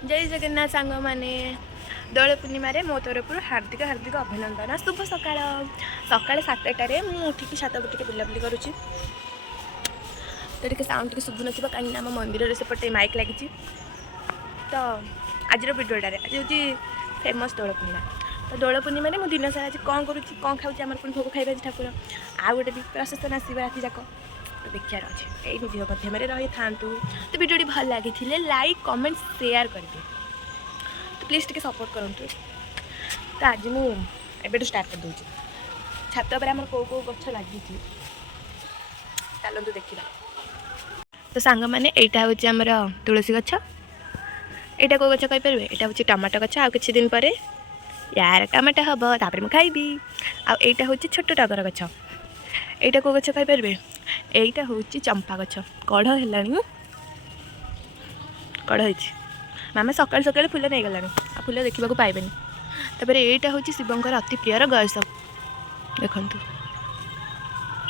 जय जगन्नाथ सांग मैंने दोल पूर्णिम मो तरफ हार्दिक हार्दिक अभिनंदन। शुभ सकाळ सकाଳେ 7टारे मुझे छात टे बुलाबुली करुँची तो टे साउंड टे शुभु ना कहीं आम मंदिर सेपटे माइक लगी। तो आज भिडियोटारे आज हूँ फेमस दोल पूर्णिमा। तो दोल पूर्णिमा मुझे दिन सारा आज कौन करुँची कौन खाऊँ आम पुणी भोग खाइबा ठाकुर आउ गोटे भी प्रसेसन आसो राति जाक तो देखार अच्छे यही भिडियो मध्यम रही था। तो भिडियो भल लगी लाइक कमेंट शेयर करेंगे तो प्लीज टे सपोर्ट करूँ। तो आज मुझे स्टार्ट कर दूँ छात पर आम कौ कौ गछ लगी चलतु देखा। तो सांग मैंने यहाँ हूँ आमर तुलसी गछ एटा कौ गछ कहीपर यहाँ हूँ टमाटो गछ आ कि दिन पर यार टमाटो हम तापर मुझे खाइबी। आईटा हूँ छोट टगर गछ यहाँ कौ गछ कहीपर यहाँ हूँ चंपा गछ कढ़ है कढ़ हो मामा सकाल सकाल फुल नहीं गला आ फुल देखा पाइबे। तापर यहाँ हूँ शिवंकर अति प्रियर गयस देखु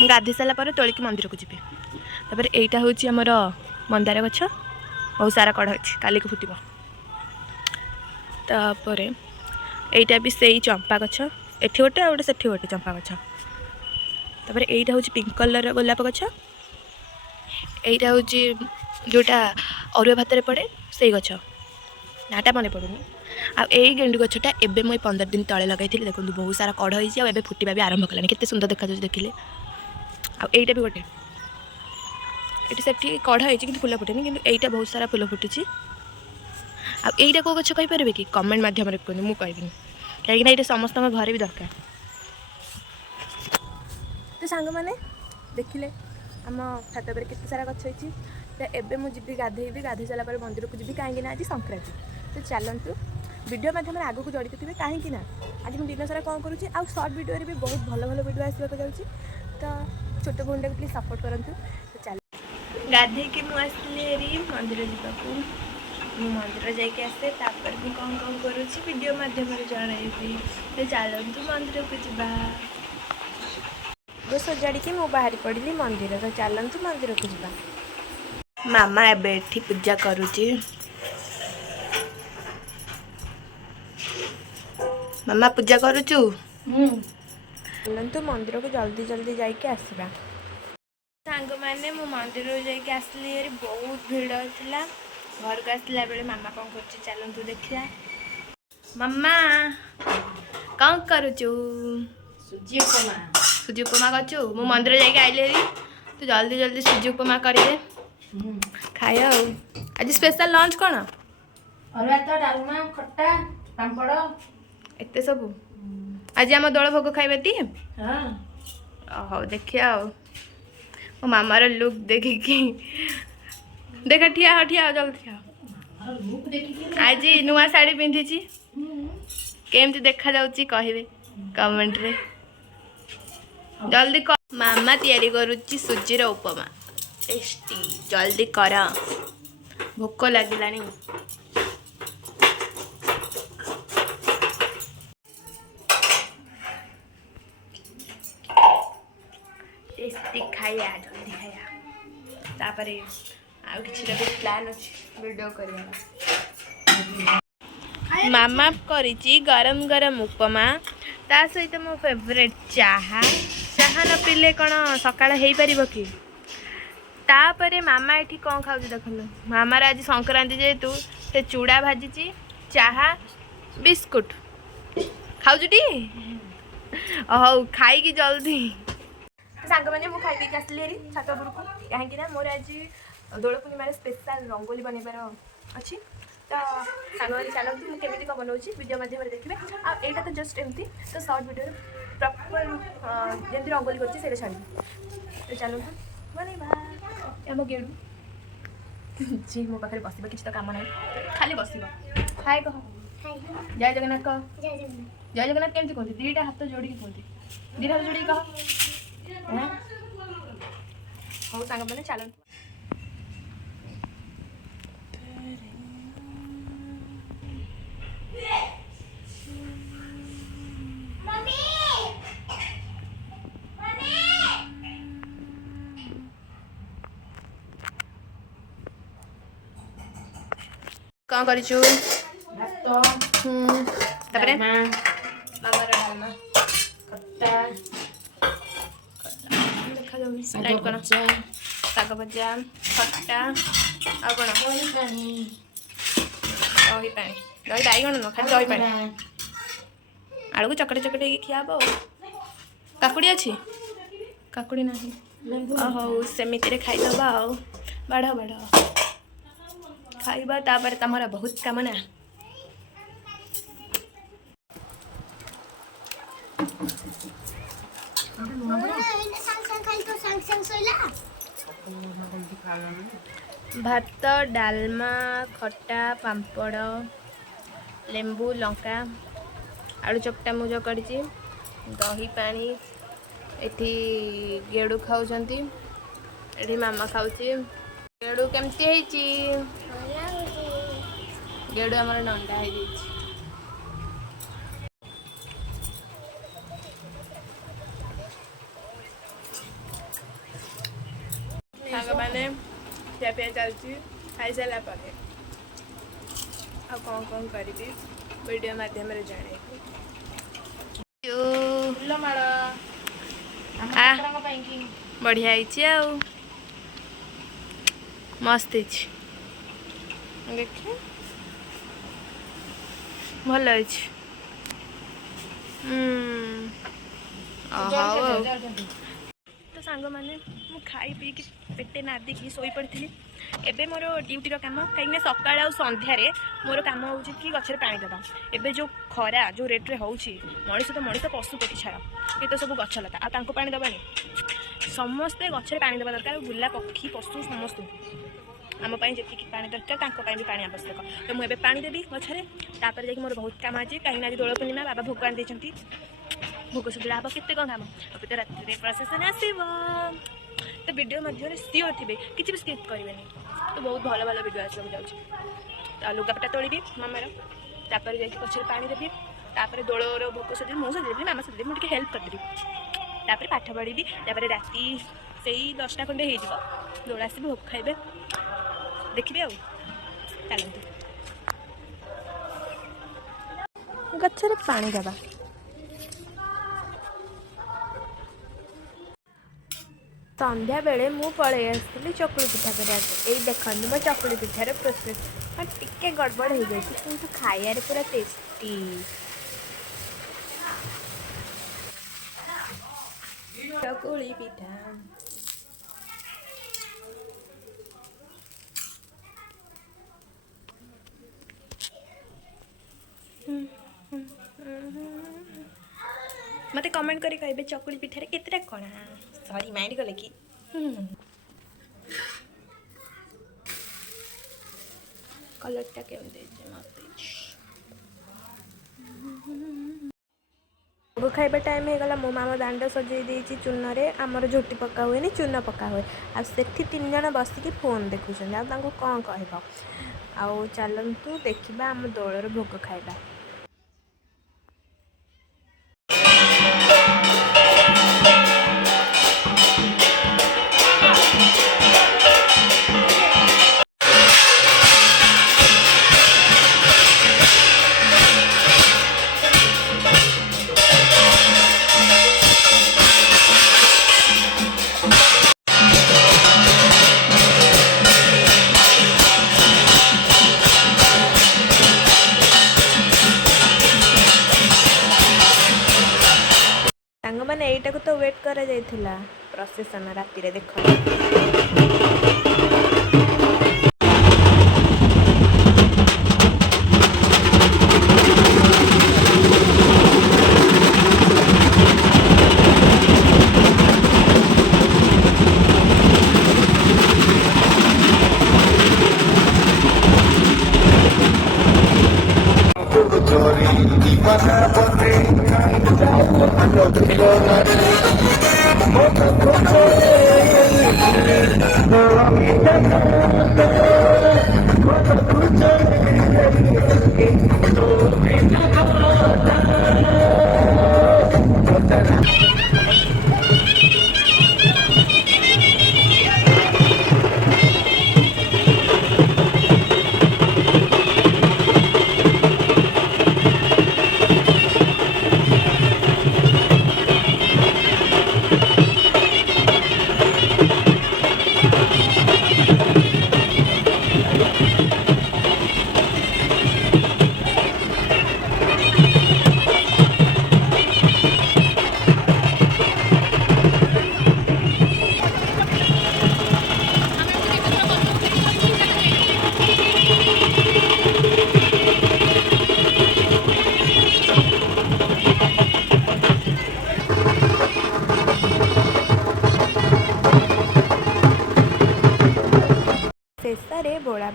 गाधे सारापर तोलिकी मंदिर को जी। तापर यहाँ हूँ आमर मंदार गछ बहुत सारा कढ़ अच्छी काली को फुटब। तापर यहाँ भी से चंपा गछ एठी गोटे आ गोटे से गोटे चंपा गछ। तापर यहाँ हूँ पिंक कलर गोलाप गछ यहाँ हूँ जोटा अरुआ भात पड़े से गछ नाटा मन पड़ूनी। आई गेंडु गछटा एबे मुई 15 दिन तले लगे देखो बहुत सारा कढ़ होती फुटवा भी आरंभ कलानी केते सुंदर देखा देखिले। आईटा भी गोटे ये से कढ़ होती कि फुल फुटेनी कि यहाँ बहुत सारा फुल फुटुची। आईटा कौ गछ कहीपर कि कमेंट मध्यम कहते मुझे कहबी कहीं ये समस्त घर भी दरकार। तो सांग मैंने देखिले आम छात पर केते सारा गछ होती। तो एबे मुझे गाधेबी गाधे सारापर मंदिर को जी कहीं आज संक्रांति। तो चलतु वीडियो मध्यम आग को जड़ित थे कहीं आज मुझे दिन सारा कौन करुँची आ सर्ट वीडियो भी बहुत भल भल वीडियो आसवाक जाऊँगी। तो छोट भून को प्लीज सपोर्ट करूँ। तो चल गाधे कि मुझे मंदिर जावाक मंदिर जाके आसे तापर भी कौन कौन करुँची वीडियो मध्यम जनइबी। तो चलतु मंदिर को जा सजाड़ी कि मुझे बाहरी पड़ी मंदिर। तो चलतु मंदिर को जा मामा एबे पूजा करुँची। मामा पूजा करुचु चलतु मंदिर को जल्दी जल्दी जाके आसवा। सांग मैंने मो मंदिर जाके आसली बहुत भीड़ था घर को आसला बेले मामा कौन कर चलतु देखा। मामा कौन करुचु सुजी उपमा सुजी उपमा करचु मो मंदिर जाके आइले तू जल्दी जल्दी सुजी उपमा कर खाए। आज स्पेशल लंच कौन अरुआ तो डालमा खट्टा पापड़ एते सब आज आम दोल भोग खाइबे ती। हाँ हो देखिया मो मामार लुक देखिकी देख ठिया हो जल्दी ठिया आज नुआ शाढ़ी पिंधि केमती देखा जाउची कहिबे कमेंट रे जल्दी कर। मामा तैयारी करुच्ची सुजीर उपमा टेस्टी जल्दी कर भोक लगिलानी। टेस्टी खाया जल्दी खाया तापर आउ किसी प्लान अच्छी वीडियो करवा। मामा करिची गरम गरम उपमा ता सहित मो फेवरेट चाहा चाहा न पीले कौन सकाळ हो पार कि। तापरे मामा ये कौन खाऊ देख मामार आज संक्रांति जेहेतु से चूड़ा भाजी चाहा बिस्कुट खाऊटी हौ खाई जल्दी सांग मैंने मुझे खाई आसली छात उपरको कहीं मोर आज दोल पूर्णिम स्पेशल रंगोली बनइबार अच्छी। तो सांग मैंने चलती मुझे केमी कौन बनाऊँगी वीडियो मध्यम देखिए। आईटा तो जस्ट एमती तो सर्ट वीडियो प्रॉपर जमी रंगोली कर छाड़ी। तो चलतु बनइबा आम गेड़ू जी मो पाखे बस किसी तो कम ना खाली बस हाय कह जय जगन्नाथ कह जय जगन्नाथ केमती कहते दीटा हाथ जोड़ी कहते दीटा हाथ जोड़ी कह हौ सांग मैंने चलतु। କ'ଣ କରିଛୁ? ଭାତ, ତାପରେ ଡାଲମା, ମାମାର ଡାଲମା ଖଟା, ଦେଖାଯାଉନି ଶାଗ ଲାଇଟ୍ କ'ଣ? ଭଜା, ଶାଗ ଭଜା, ଖଟା ଆଉ କ'ଣ? ଦହି ପାଣି, ଦହି ପାଣି, ଦହି ବାଇଗଣ ନୁହଁ, ଖାଲି ଦହି ପାଣି। ବରା, ଆଳୁକୁ ଚକଟି ଚକଟି ହେଇକି ଖିଆ ହବ ଆଉ। କାକୁଡ଼ି ଅଛି? କାକୁଡ଼ି ନାହିଁ। ଲେମ୍ବୁ, ହଉ ସେମିତିରେ ଖାଇଦେବା ଆଉ। ବାଢ଼ ବାଢ଼ ଖାଇବା, ତାପରେ ତମର ବହୁତ କାମ ନା। ଭାତ, ଡାଲମା, ଖଟା, ପାମ୍ପଡ଼, ଲେମ୍ବୁ, ଲଙ୍କା, ଆଳୁ ଚକଟା ମୁଁ ଯେଉଁ କରିଛି, ଦହି ପାଣି। ଏଠି ଗେଡ଼ୁ ଖାଉଛନ୍ତି, ଏଠି ମାମା ଖାଉଛି। ଗେଡ଼ୁ କେମିତି ହେଇଛି? ଗେଡ଼ୁ ଆମର ନଣ୍ଡା ହେଇଯାଇଛି। ସାଙ୍ଗମାନେ ଖିଆପିଆ ଚାଲିଛି। ଖାଇସାରିଲା ପରେ ଆଉ କ'ଣ କରିବି ଭିଡ଼ିଓ ମାଧ୍ୟମରେ ଜଣେଇବି। ଫୁଲମାଳ ଆମ ଠାକୁରଙ୍କ ପାଇଁକି। ବଢ଼ିଆ ହେଇଛି ଆଉ ମସ୍ତ ହେଇଛି। ଦେଖି ଭଲ ହେଇଛି। ହଉ ଆଉ ତ ସାଙ୍ଗମାନେ ମୁଁ ଖାଇ ପିଇକି ପେଟେ ନାଦିକି ଶୋଇପଡ଼ିଥିଲି। ଏବେ ମୋର ଡ୍ୟୁଟିର କାମ, କାହିଁକିନା ସକାଳ ଆଉ ସନ୍ଧ୍ୟାରେ ମୋର କାମ ହେଉଛି କି ଗଛରେ ପାଣି ଦେବା। ଏବେ ଯେଉଁ ଖରା ଯେଉଁ ରେଟ୍ରେ ହେଉଛି, ମଣିଷ ତ ମଣିଷ, ପଶୁ ପକ୍ଷୀ ଛାଡ଼, ଏ ତ ସବୁ ଗଛ ଲତା, ଆଉ ତାଙ୍କୁ ପାଣି ଦେବାନି। ସମସ୍ତେ ଗଛରେ ପାଣି ଦେବା ଦରକାର। ବୁଲା ପକ୍ଷୀ ପଶୁ ସମସ୍ତଙ୍କୁ ଆମ ପାଇଁ ଯେତିକି ପାଣି ଦରକାର ତାଙ୍କ ପାଇଁ ବି ପାଣି ଆବଶ୍ୟକ। ତ ମୁଁ ଏବେ ପାଣି ଦେବି ଗଛରେ, ତାପରେ ଯାଇକି ମୋର ବହୁତ କାମ ଅଛି। କାହିଁକିନା ଆଜି ଦୋଳ ପୂର୍ଣ୍ଣିମା, ବାବା ଭୋଗ ଆଣି ଦେଇଛନ୍ତି। ଭୋଗ ସରିଲା ହେବ କେତେ କ'ଣ କାମ। ଏବେ ତ ରାତିରେ ପ୍ରସେସନ୍ ଆସିବ, ତ ଭିଡ଼ିଓ ମଧ୍ୟରେ ସିଓର ଥିବେ, କିଛି ବି ସ୍କିପ୍ କରିବେନି। ତ ବହୁତ ଭଲ ଭଲ ଭିଡ଼ିଓ ଆସିବାକୁ ଯାଉଛି। ତ ଲୁଗାପଟା ତୋଳିବି ମାମାର, ତାପରେ ଯାଇକି ଗଛରେ ପାଣି ଦେବି, ତାପରେ ଦୋଳର ଭୋଗ ସରିଦେବି, ମୁଁ ସରିଦେବି, ମାମା ସରିଦେବି, ମୁଁ ଟିକେ ହେଲ୍ପ କରିଦେବି। ତାପରେ ପାଠ ପଢ଼ିବି, ତାପରେ ରାତି ସେଇ 10ଟା ଖଣ୍ଡେ ହେଇଯିବ, ଦୋଳ ଆସିବି, ଭୋଗ ଖାଇବେ, ଦେଖିବି ଆଉ। ଚାଲନ୍ତୁ ଗଛରେ ପାଣି ଦେବା। ସନ୍ଧ୍ୟାବେଳେ ମୁଁ ପଳେଇ ଆସିଥିଲି ଚକୁଳି ପିଠା କରିବାକୁ। ଏଇ ଦେଖନ୍ତୁ ମୋ ଚକୁଳି ପିଠାର ପ୍ରୋସେସ୍। ହଁ ଟିକେ ଗଡ଼ବଡ଼ ହେଇଯାଇଛି, କିନ୍ତୁ ଖାଇବାରେ ପୁରା ଟେଷ୍ଟି। ଚକୁଳି ପିଠା ମତେ କମେଣ୍ଟ କରି କହିବେ ଚକୁଳି ପିଠାରେ କେତେଟା କଣା। ସରି ମାଇଣ୍ଡ କଲେ କି? କଲର୍ଟା କେମିତି ହେଇଛି? ମସ୍ତ ହେଇଛି। ଭୋଗ ଖାଇବା ଟାଇମ୍ ହେଇଗଲା। ମୋ ମାମା ଦାଣ୍ଡ ସଜେଇ ଦେଇଛି ଚୂନରେ। ଆମର ଝୋଟି ପକା ହୁଏନି, ଚୂନ ପକା ହୁଏ। ଆଉ ସେଠି 3 ଜଣ ବସିକି ଫୋନ୍ ଦେଖୁଛନ୍ତି, ଆଉ ତାଙ୍କୁ କ'ଣ କହିବ। ଆଉ ଚାଲନ୍ତୁ ଦେଖିବା ଆମ ଦୋଳର ଭୋଗ ଖାଇବା। ସାଙ୍ଗମାନେ ଏଇଟାକୁ ତ ୱେଟ୍ କରାଯାଇଥିଲା ପ୍ରସେସନ୍ ରାତିରେ, ଦେଖ।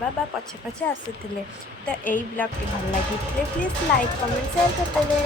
बाबा पछे पछे आसुथिले। तो यही ब्लॉगटी भल लगी प्लीज लाइक कमेंट शेयर करदेवे।